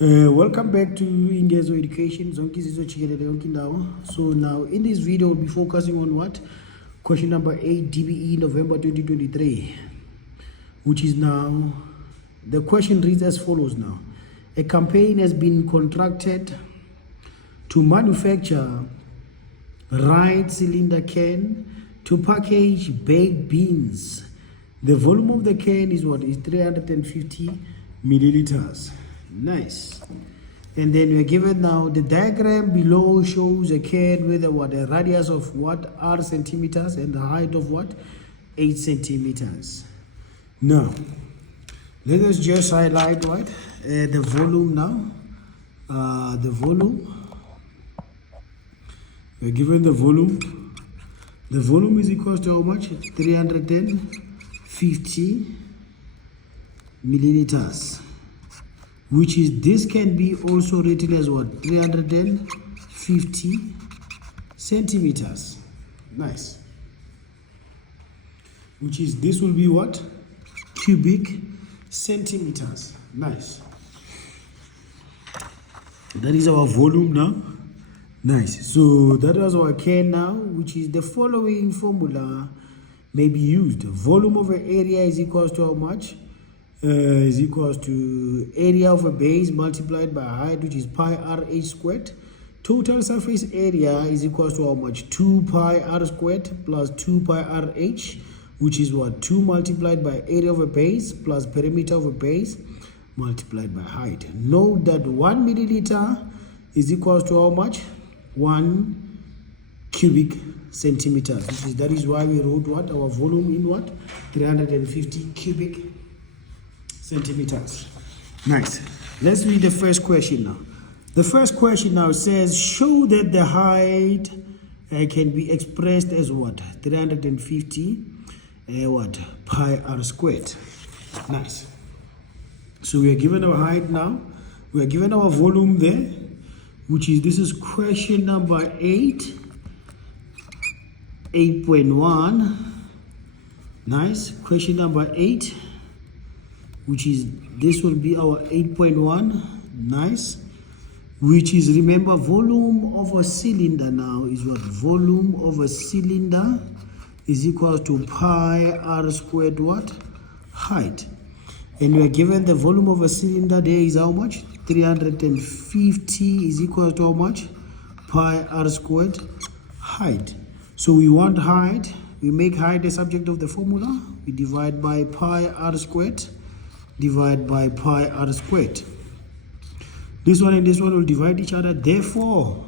Welcome back to Ingezo Education. So now in this video we'll be focusing on what? Question number 8, DBE November 2023, which is now, the question reads as follows now. A campaign has been contracted to manufacture right cylinder can to package baked beans. The volume of the can is what? Is 350 milliliters. Nice. And then we're given now the diagram below shows a can with a radius of what? R centimeters and the height of what? 8 centimeters. Now let us just highlight what? The volume now. The volume. We're given the volume. The volume is equal to how much? 350 milliliters. Which is, this can be also written as what? 350 centimeters. Nice. Which is, this will be what? Cubic centimeters. Nice. That is our volume now. Nice. So that was our can now, which is the following formula may be used. Volume of an area is equal to how much? Is equals to area of a base multiplied by height, which is pi r h squared. Total surface area is equals to how much? 2 pi r squared plus 2 pi r h, which is what? 2 multiplied by area of a base plus perimeter of a base multiplied by height. Note that 1 milliliter is equals to how much? 1 cubic centimeters. That is why we wrote what? Our volume in what? 350 cubic centimeters. Nice. Let's read the first question now. The first question now says, show that the height can be expressed as what? 350 what? Pi r squared. Nice. So we are given our height now. We are given our volume there, which is, this is question number 8.1. Nice. Question number 8, which is, this will be our 8.1. Nice. Which is, remember, volume of a cylinder now is what? Volume of a cylinder is equal to pi r squared what? Height. And we are given the volume of a cylinder there is how much? 350 is equal to how much? Pi r squared height. So we want height. We make height the subject of the formula. We divide by pi r squared. Divide by pi r squared. This one and this one will divide each other. Therefore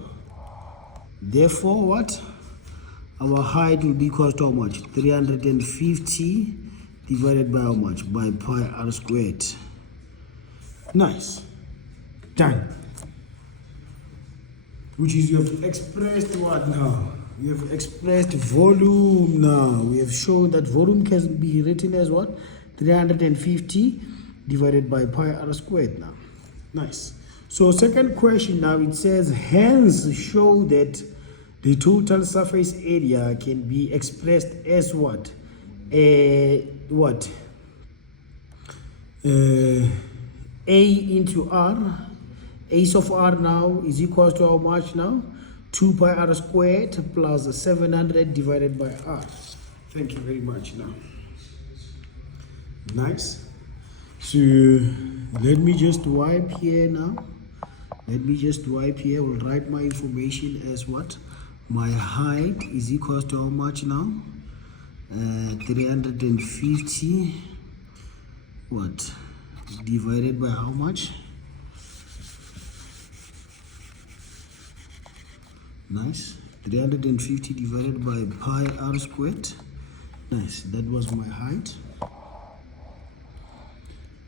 what? Our height will be equal to how much? 350 divided by how much? By pi r squared. Nice. Done. Which is, you have expressed what now? We have expressed volume now. We have shown that volume can be written as what? 350 divided by pi r squared now. Nice. So second question now, it says, hence show that the total surface area can be expressed as what? A into r. Ace of r now is equal to how much now? 2 pi r squared plus 700 divided by r. Thank you very much now. Nice. So let me just wipe here now. Let me just wipe here. We'll write my information as what? My height is equal to how much now? 350 what? Divided by how much? Nice. 350 divided by pi r squared. Nice. That was my height.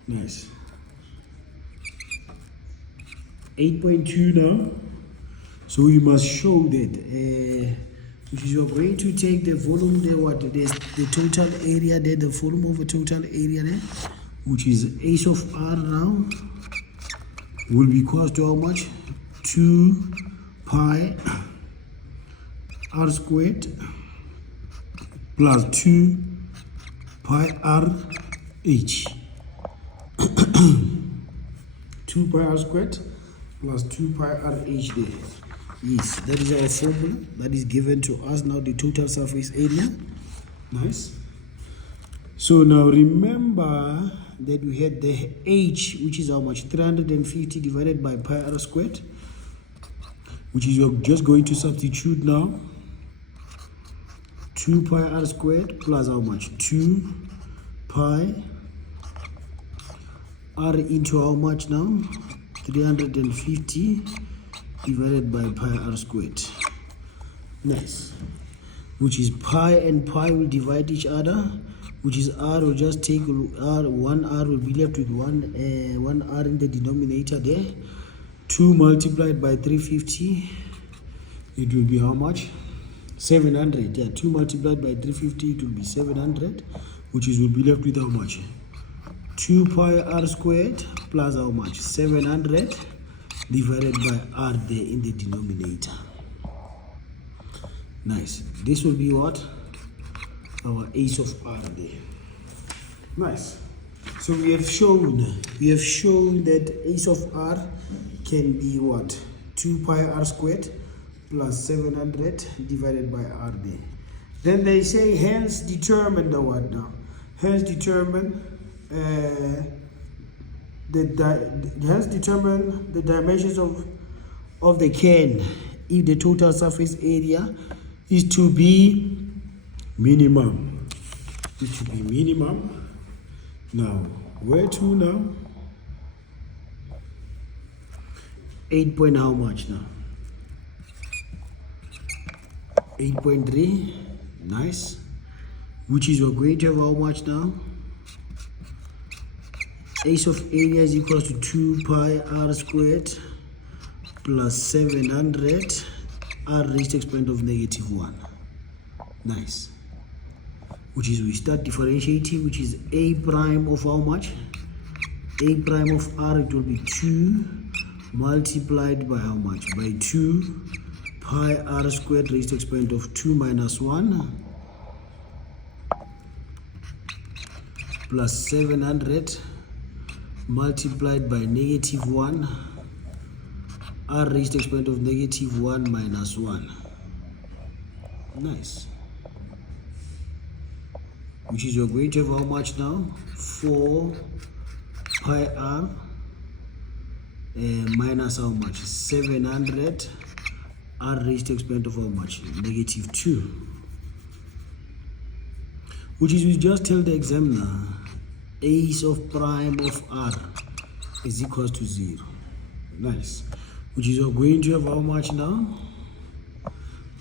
Nice. 8.2 now. So we must show that if you are going to take the volume there, what? The total area there, the volume of a total area there, which is ace of r now, will be equal to how much? 2 pi r squared plus 2 pi r h. 2 pi r squared plus 2 pi r h there. Yes, that is our formula that is given to us now, the total surface area. Nice. So now remember that we had the h, which is how much? 350 divided by pi r squared, which is you're just going to substitute now. 2 pi r squared plus how much? 2 pi r into how much now? 350 divided by pi r squared. Nice. Which is pi and pi will divide each other, which is r will just take r, 1 r will be left with one r in the denominator there. 2 multiplied by 350, it will be how much? 700. Yeah, 2 multiplied by 350, it will be 700, which is will be left with how much? 2 pi r squared plus how much? 700 divided by r there in the denominator. Nice. This will be what? Our ace of r there. Nice. So we have shown that ace of r can be what? 2 pi r squared plus 700 divided by r there. Then they say hence determine the what now? Hence determine the dimensions of the can if the total surface area is to be minimum. It should be minimum. Now, where to now? 8 point how much now? 8.3. Nice. Which is we're going to have how much now? Ace of area is equal to 2 pi r squared plus 700 r raised to the exponent of -1. Nice. Which is we start differentiating, which is a prime of how much? A prime of r, it will be 2 multiplied by how much? By 2 pi r squared raised to the exponent of 2 minus 1 plus 700 multiplied by -1 r raised to the exponent of -1 minus 1. Nice. Which is you're going to have how much now? 4 pi r minus how much? 700 r raised to the exponent of how much? -2. Which is we just tell the examiner ace of prime of r is equals to 0. Nice. Which is you're going to have how much now?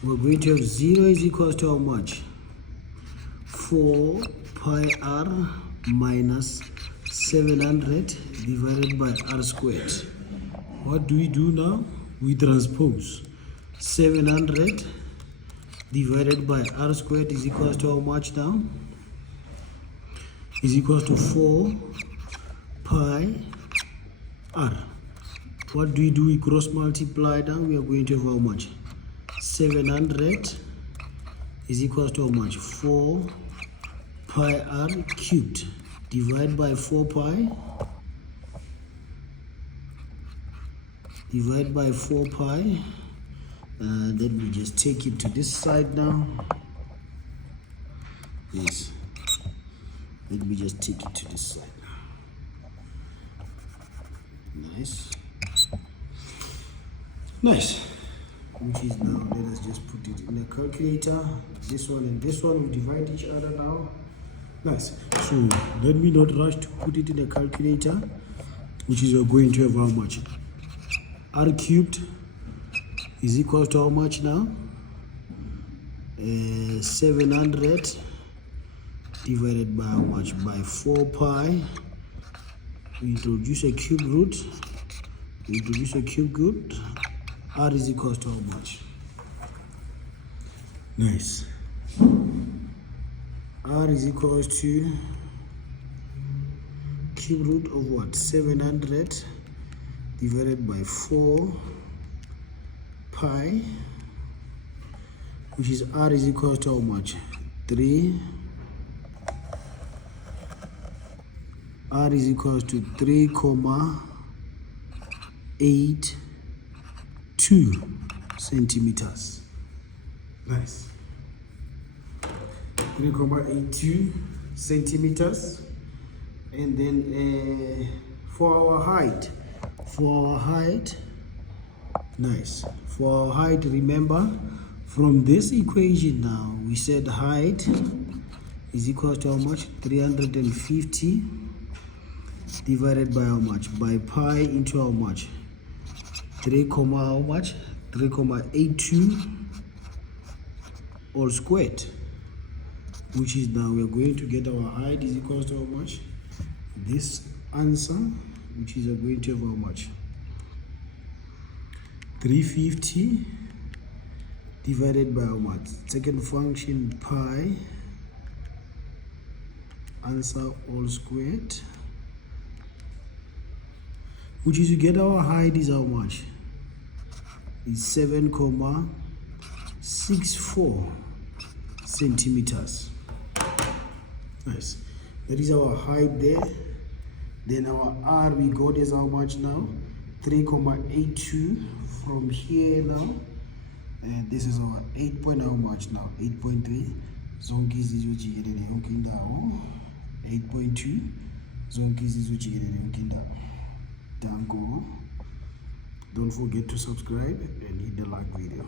We're going to have 0 is equals to how much? 4 pi r minus 700 divided by r squared. What do we do now? We transpose. 700 divided by r squared is equals to how much now? Is equals to 4 pi r. What do? We cross multiply now. We are going to have how much? 700 is equals to how much? 4 pi r cubed. Divide by 4 pi. Divide by 4 pi. Then we just take it to this side now. Yes. Let me just take it to this side now. Nice. Nice. Which is now, let us just put it in the calculator. This one and this one will divide each other now. Nice. So let me not rush to put it in the calculator, which is we're going to have how much? R cubed is equal to how much now? 700 divided by how much? By 4 pi. We introduce a cube root. R is equal to how much? Nice. R is equal to cube root of what? 700 divided by 4 pi, which is R is equal to how much? 3. R is equal to 3 comma 3,882 centimeters. Nice. 3,82 centimeters. And then for our height, nice. For our height, remember from this equation now, we said height is equal to how much? 350 divided by how much? By pi into how much? 3, how much? 3,82 all squared, which is now we're going to get our height is equal to how much? This answer, which is going to have how much? 350 divided by how much? Second function pi, answer all squared, which is you get our height is how much? Is 7,64 centimeters. Nice. That is our height there. Then our R we got is how much now? 3,82 from here now. And this is our 8 point how much now? 8.3. Zonke zizojikelele yonke indawo. 8.2. Zonke zizojikelele yonke indawo. Danko. Don't forget to subscribe and hit the like video.